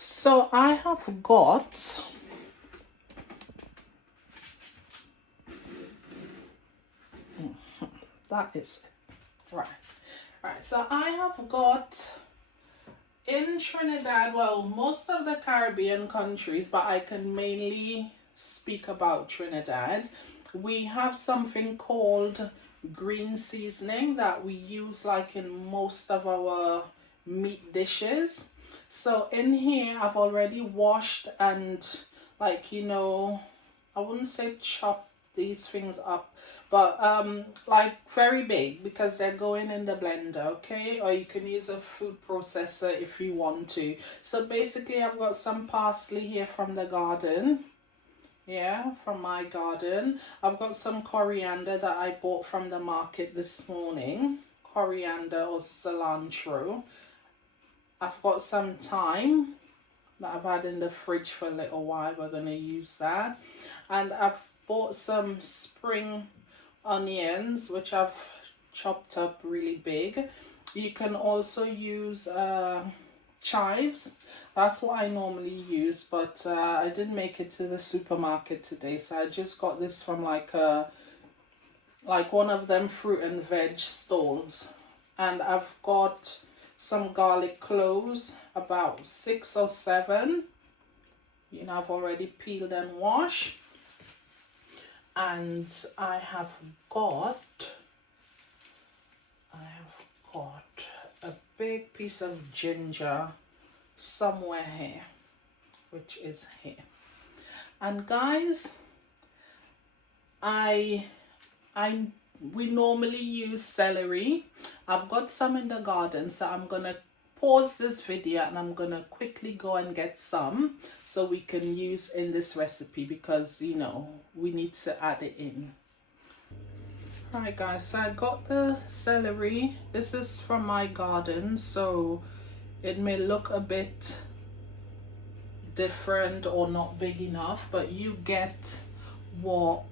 So I have got that is it. Right, so I have got in Trinidad, well, most of the Caribbean countries, but I can mainly speak about Trinidad. We have something called green seasoning that we use like in most of our meat dishes. So in here I've already washed and, like, I wouldn't say chop these things up, but like very big, because they're going in the blender, okay? Or you can use a food processor if you want to. So basically I've got some parsley here from the garden. Yeah, from my garden. I've got some coriander that I bought from the market this morning. Coriander or cilantro. I've got some thyme that I've had in the fridge for a little while. We're going to use that. And I've bought some spring onions, which I've chopped up really big. You can also use chives. That's what I normally use, but I didn't make it to the supermarket today, so I just got this from like one of them fruit and veg stalls. And I've got some garlic cloves, about 6 or 7. I've already peeled and washed. And I have got a big piece of ginger somewhere here, which is here. And guys, we normally use celery. I've got some in the garden, so I'm gonna pause this video and I'm gonna quickly go and get some so we can use in this recipe, because we need to add it in. Alright guys, so I got the celery. This is from my garden, so it may look a bit different or not big enough, but you get what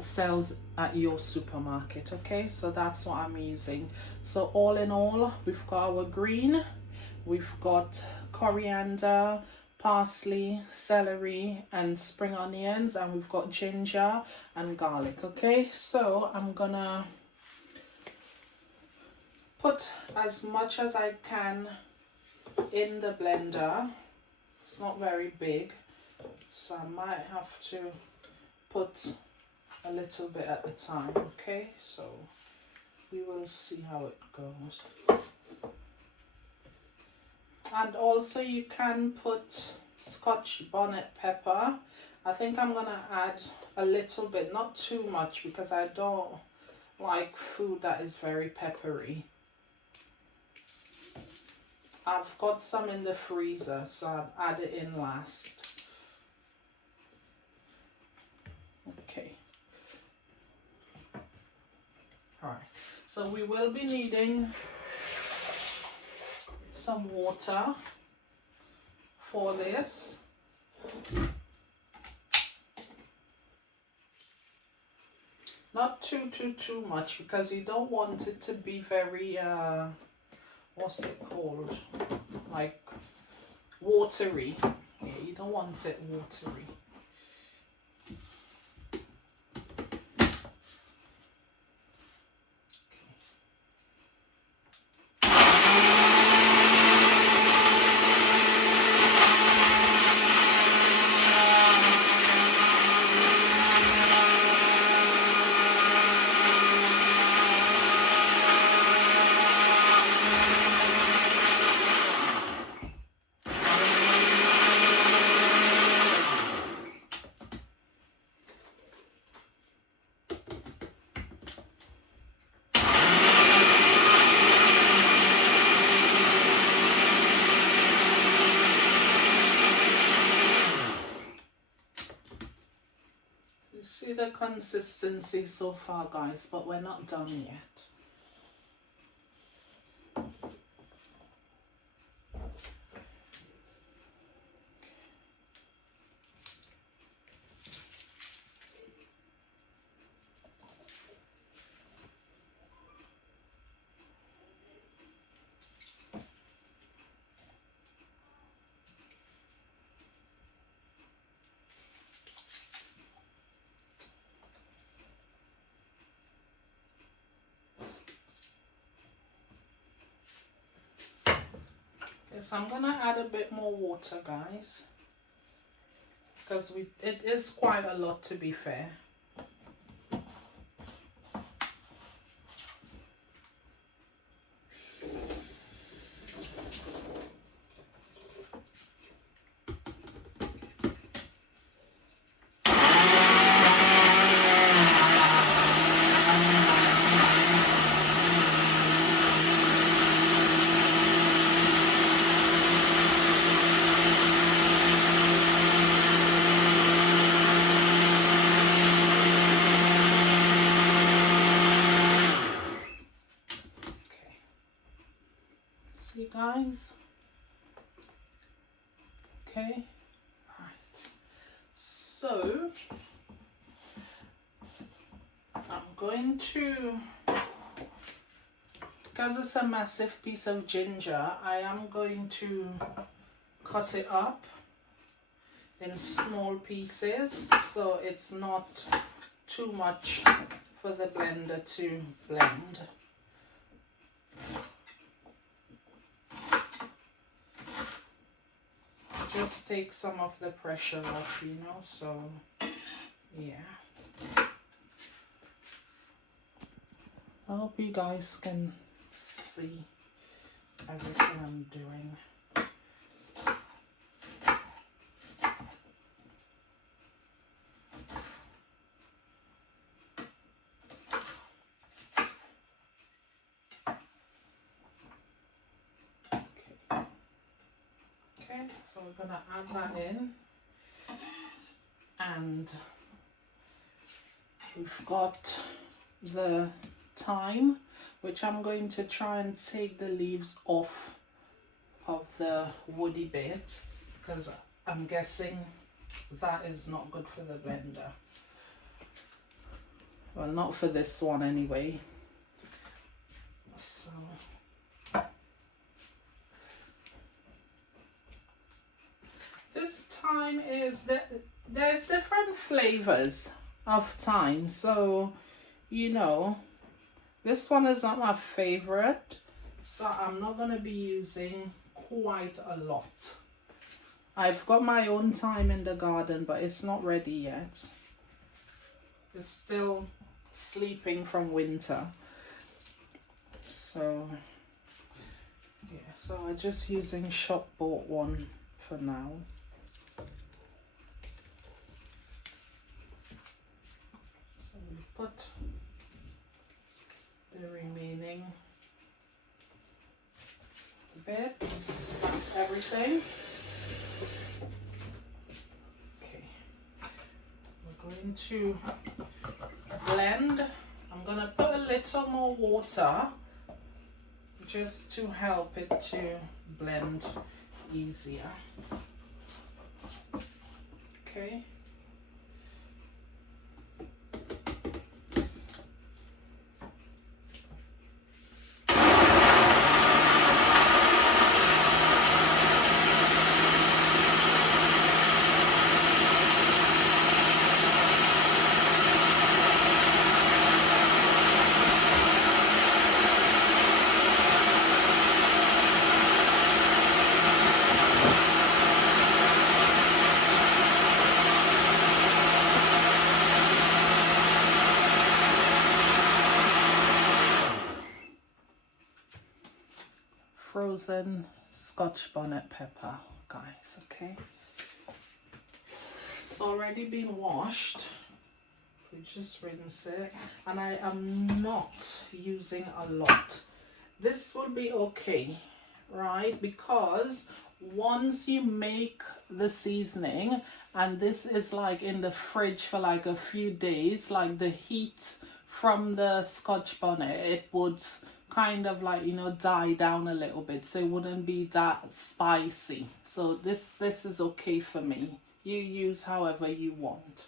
sells at your supermarket, okay? So that's what I'm using. So all in all, we've got our green, we've got coriander, parsley, celery and spring onions, and we've got ginger and garlic, okay? So I'm gonna put as much as I can in the blender. It's not very big, so I might have to put a little bit at a time, okay? So we will see how it goes. And also you can put Scotch bonnet pepper. I think I'm gonna add a little bit, not too much, because I don't like food that is very peppery. I've got some in the freezer, so I'll add it in last. Okay. Alright, so we will be needing some water for this. Not too much, because you don't want it to be very what's it called, like watery. Yeah, you don't want it watery. See the consistency so far, guys, but we're not done yet. so I'm gonna add a bit more water, guys, because it is quite a lot, to be fair. See, guys? Okay, right. So I'm going to, because it's a massive piece of ginger, I am going to cut it up in small pieces so it's not too much for the blender to blend. Just take some of the pressure off, you know, so yeah. I hope you guys can see everything I'm doing. Okay, so we're gonna add that in, and we've got the thyme, which I'm going to try and take the leaves off of the woody bit, because I'm guessing that is not good for the blender. Well, not for this one anyway. So this thyme is there's different flavors of thyme, so you know, this one is not my favorite, so I'm not going to be using quite a lot. I've got my own thyme in the garden, but it's not ready yet. It's still sleeping from winter. So yeah, so I'm just using shop bought one for now. So we put the remaining bits. That's everything. Okay, we're going to blend. I'm going to put a little more water just to help it to blend easier. Okay. Frozen Scotch bonnet pepper, guys. Okay, it's already been washed. We just rinse it, and I am not using a lot. This will be okay, right? Because once you make the seasoning, and this is like in the fridge for like a few days, like the heat from the Scotch bonnet, it would kind of like, you know, die down a little bit, so it wouldn't be that spicy. So this is okay for me. You use however you want.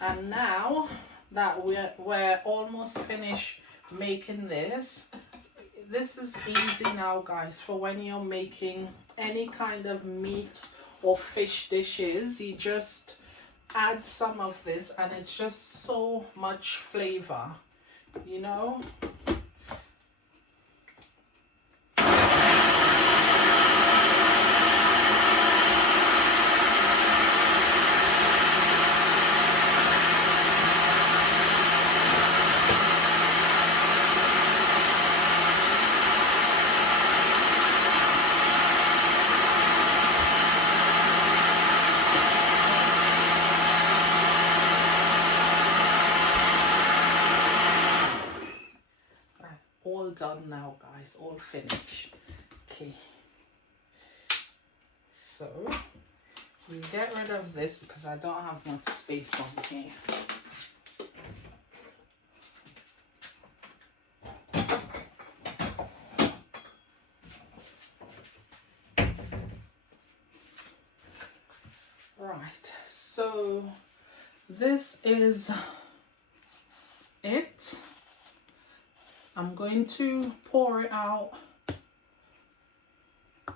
And now that we're almost finished making this is easy now, guys, for when you're making any kind of meat or fish dishes. You just add some of this and it's just so much flavor. you know. All done now, guys, all finished. Okay, so we get rid of this because I don't have much space on here. Right, so this is it. I'm going to pour it out. I'm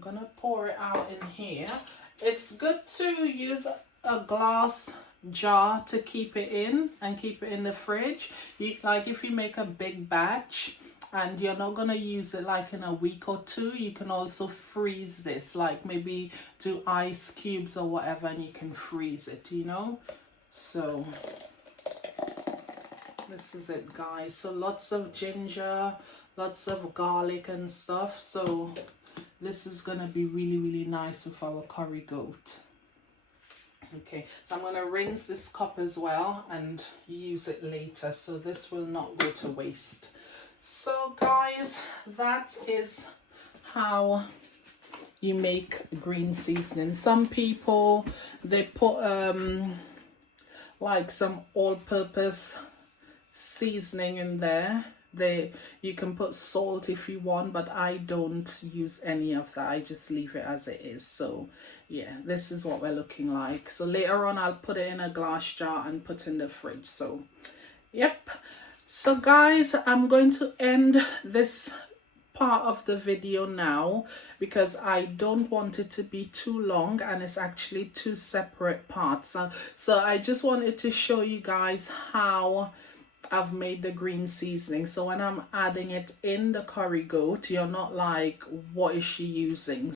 gonna pour it out in here. It's good to use a glass jar to keep it in and keep it in the fridge. Like if you make a big batch and you're not gonna use it like in a week or two, you can also freeze this, like maybe do ice cubes or whatever, and you can freeze it, you know. So this is it, guys. So lots of ginger, lots of garlic and stuff. So this is gonna be really, really nice with our curry goat. Okay, so I'm gonna rinse this cup as well and use it later, so this will not go to waste. So guys, that is how you make green seasoning. Some people, they put like some all-purpose seasoning in there. You can put salt if you want, but I don't use any of that. I just leave it as it is. So yeah, this is what we're looking like. So later on I'll put it in a glass jar and put in the fridge. So yep. So guys, I'm going to end this part of the video now because I don't want it to be too long, and it's actually two separate parts. So I just wanted to show you guys how I've made the green seasoning. So when I'm adding it in the curry goat, you're not like, what is she using?